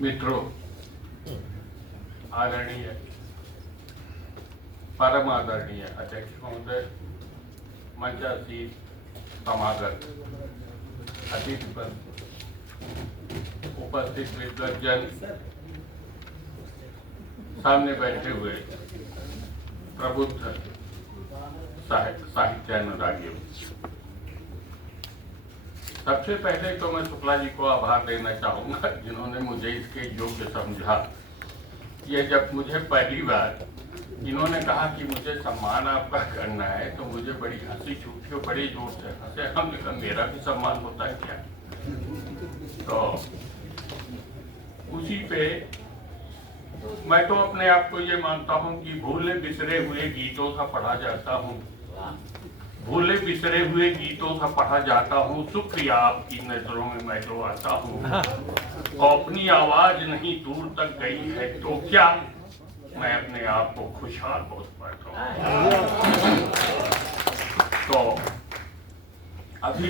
मित्रों, आदरणीय परम आदरणीय अध्यक्ष महोदय, मंचासीन समागत अतिथि पर उपस्थित विद्वज्जन, सामने बैठे हुए प्रबुद्ध साहित्यानुरागियों, सबसे पहले तो मैं शुक्ला जी को आभार देना चाहूँगा जिन्होंने मुझे इसके योग्य समझा। ये जब मुझे पहली बार इन्होंने कहा कि मुझे सम्मान आपका करना है तो मुझे बड़ी हंसी छूटी और बड़ी जोर से हंसे। हमने कहा मेरा भी सम्मान होता है क्या? तो उसी पे मैं तो अपने आप को ये मानता हूँ कि भूले बिसरे हुए गीतों सा पढ़ा जाता हूँ, भूले बिसरे हुए गीतों सा पढ़ा जाता हूँ। शुक्रिया आपकी नजरों में मैं जो आता हूँ, और अपनी आवाज नहीं दूर तक गई है तो क्या, मैं अपने आप को खुशहाल बहुत पाता हूँ। तो अभी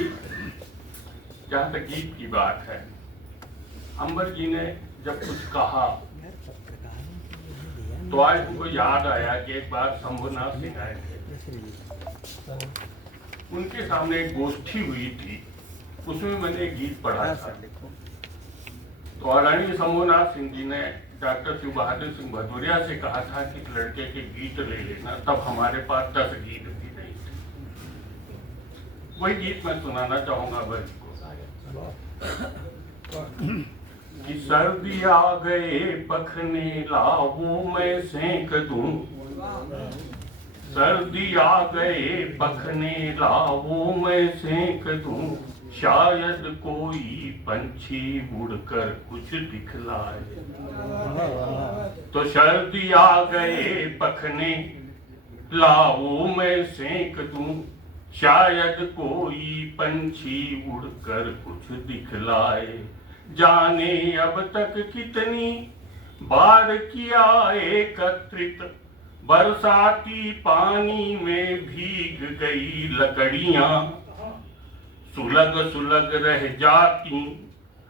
जहाँ तक गीत की बात है, अंबर जी ने जब कुछ कहा तो आज हमको याद आया कि एक बार शंभुनाथ सिंह आए थे, उनके सामने एक गोष्ठी हुई थी, उसमें मैंने एक गीत पढ़ा था। तो आदरणीय शंभुनाथ सिंह जी ने डॉक्टर शिव बहादुर सिंह भदौरिया से कहा था कि लड़के के गीत ले लेना। तब हमारे पास 10 गीत भी नहीं थे। वही गीत मैं सुनाना चाहूंगा बस को कि सर्दी आ गए पखने लाऊं मैं सेंक दूं, सर्दी आ गए पखने लाऊं मैं सेंक दूं, शायद कोई पंछी उड़कर कुछ दिखलाए। तो सर्दी आ गए पखने लाऊं मैं सेंक दूं, शायद कोई पंछी उड़कर कुछ दिखलाए। जाने अब तक कितनी बार किया एकत्रित, बरसाती पानी में भीग गई लकड़ियां, सुलग सुलग रह जाती,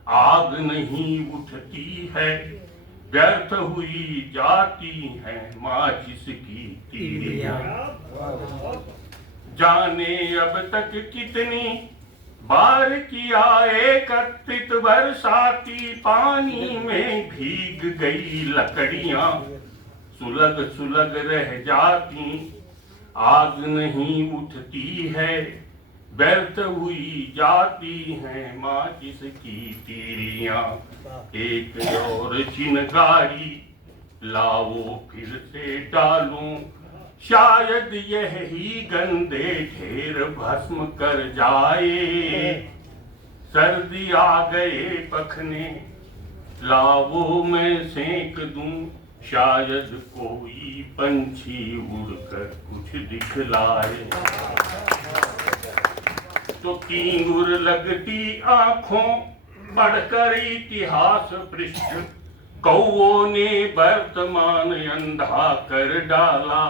आग नहीं उठती है, व्यर्थ हुई जाती हैं माचिस की तीलियां। जाने अब तक कितनी बार किया एकत्रित, बरसाती पानी में भीग गई लकड़ियां, सुलग सुलग रह जाती, आग नहीं उठती है, व्यर्थ हुई जाती हैं माचिस की तीलियां। एक और चिनगारी लाओ फिर से डालूं, शायद यही गंदे ढेर भस्म कर जाए। सर्दी आ गए पखने लाओ मैं सेंक दूं, शायद कोई पंछी उड़कर कुछ दिखलाए। तो कींगुर लगती आंखों पढ़कर इतिहास पृष्ठ, कौओं ने वर्तमान अंधा कर डाला।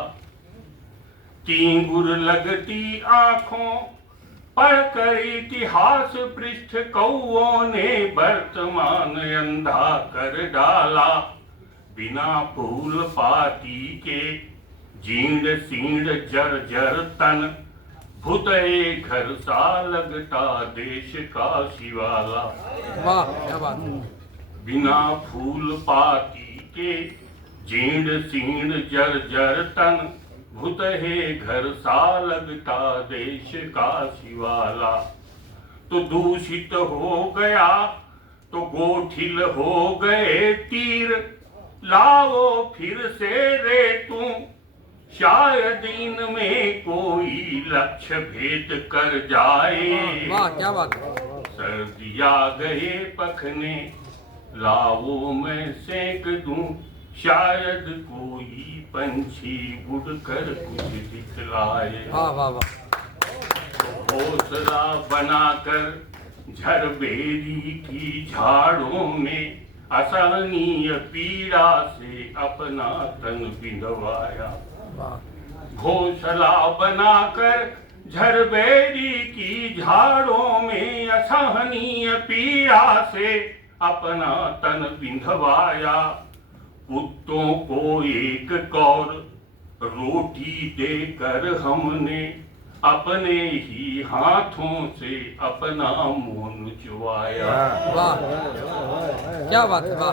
कींगुर लगती आंखों पढ़कर इतिहास पृष्ठ, कौओं ने वर्तमान अंधा कर डाला। बिना फूल पाती के जीर्ण सीर्ण जर जर तन, भुतए घर सा लगता देश का शिवाला। वाह क्या बात। बिना फूल पाती के जीर्ण सीर्ण जर जर तन, भुतहे घर सा लगता देश का शिवाला। तो दूषित हो गया तो गोठिल हो गए तीर, लाओ फिर से रे तू, शायद इनमें कोई लक्ष्य भेद कर जाए। वाह क्या बात। सर्दिया गए पखने लाओ मैं सेंक दूं, शायद कोई पंछी उड़कर कुछ दिखलाए। वाह वाह वाह। घोंसला बनाकर झरबेरी की झाड़ों में, असहनीय पीड़ा से अपना तन बिंधवाया। घोंसला बनाकर झरबेरी की झाड़ों में, असहनीय पीड़ा से अपना तन बिंधवाया। कुत्तों को एक कौर रोटी देकर हमने अपने ही हाथों से अपना मुंह नुचवाया। क्या बात है, वाह।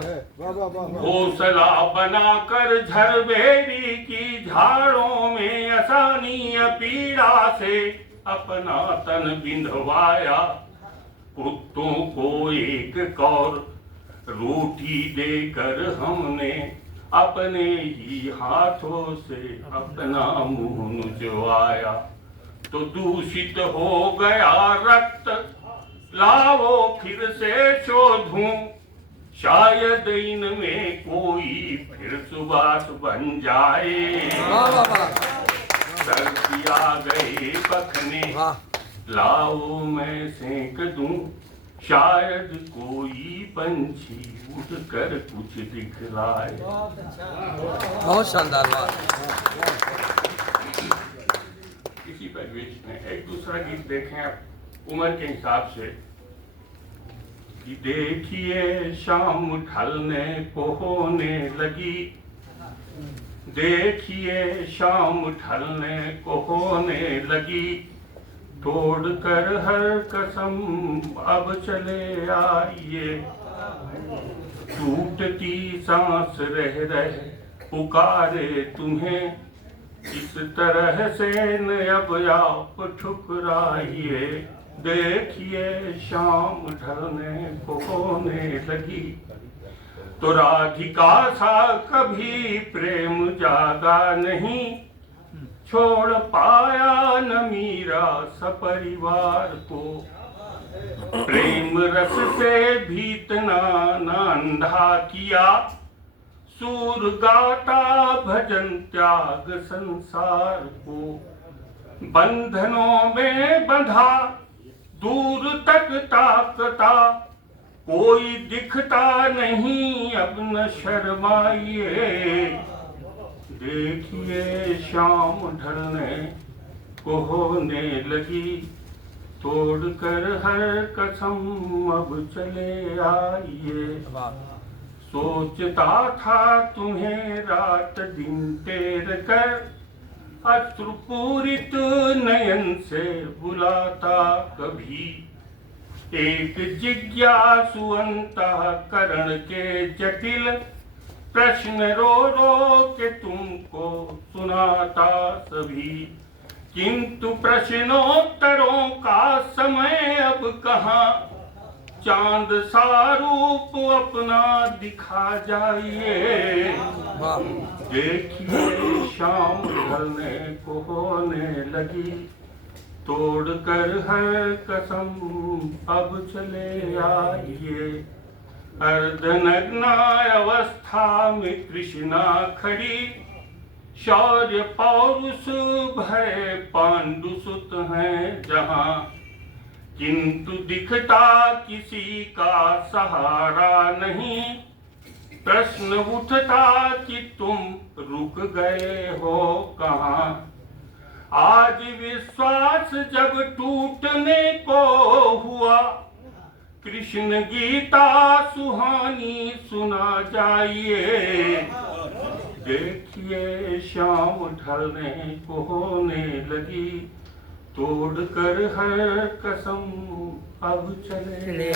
घोंसला बनाकर झरबेरी की झाड़ों में असहनीय पीड़ा से अपना तन बिंधवाया। कुत्तों को एक कौर रोटी देकर हमने अपने ही हाथों से अपना मुंह नुचवाया। तो दूषित हो गया रक्त, लाओ फिर से शोधूं, शायद इनमें कोई फिर सुबास बन जाए। सर्दी आ गए पखने, लाओ मैं सेंक दूं, शायद कोई पंछी उड़कर कुछ दिखलाए। बहुत शानदार बात। इसी परिवेश में एक दूसरा गीत देखें आप उम्र के हिसाब से कि देखिए शाम ढलने को होने लगी, देखिए शाम ढलने को होने लगी, तोड़कर हर कसम अब चले आइए। टूटती सांस रह रह पुकारे तुम्हें, इस तरह से न अब आप ठुकराइए। देखिए शाम ढलने को होने लगी। तो राधिका सा कभी प्रेम जागा नहीं, छोड़ पाया न मीरा सपरिवार को। प्रेम रस से भीतना न अंधा किया, सूर गाता भजन त्याग संसार को। बंधनों में बंधा दूर तक ताकता, कोई दिखता नहीं अब न शर्माइए। देखिए शाम ढलने को होने लगी, तोड़कर हर कसम अब चले आइए। सोचता था तुम्हें रात दिन तेर कर, अश्रुपूरित नयन से बुलाता कभी। एक जिज्ञासु अंतःकरण के जटिल प्रश्न रो रो के तुमको सुनाता सभी। किंतु प्रश्नोत्तरों का समय अब कहाँ, चांद सा रूप अपना दिखा जाइए। देखिए शाम ढलने को होने लगी, तोड़कर हर कसम अब चले आइए। अर्धनग्ना अवस्था में कृष्णा खड़ी, शौर्य पौरुष भय पांडुसुत हैं जहां, किंतु दिखता किसी का सहारा नहीं। प्रश्न उठता कि तुम रुक गए हो कहाँ। आज विश्वास जब टूटने को हुआ, कृष्ण गीता सुहानी सुना जाइए। देखिए शाम ढलने को होने लगी, तोड़कर हर कसम अब चले।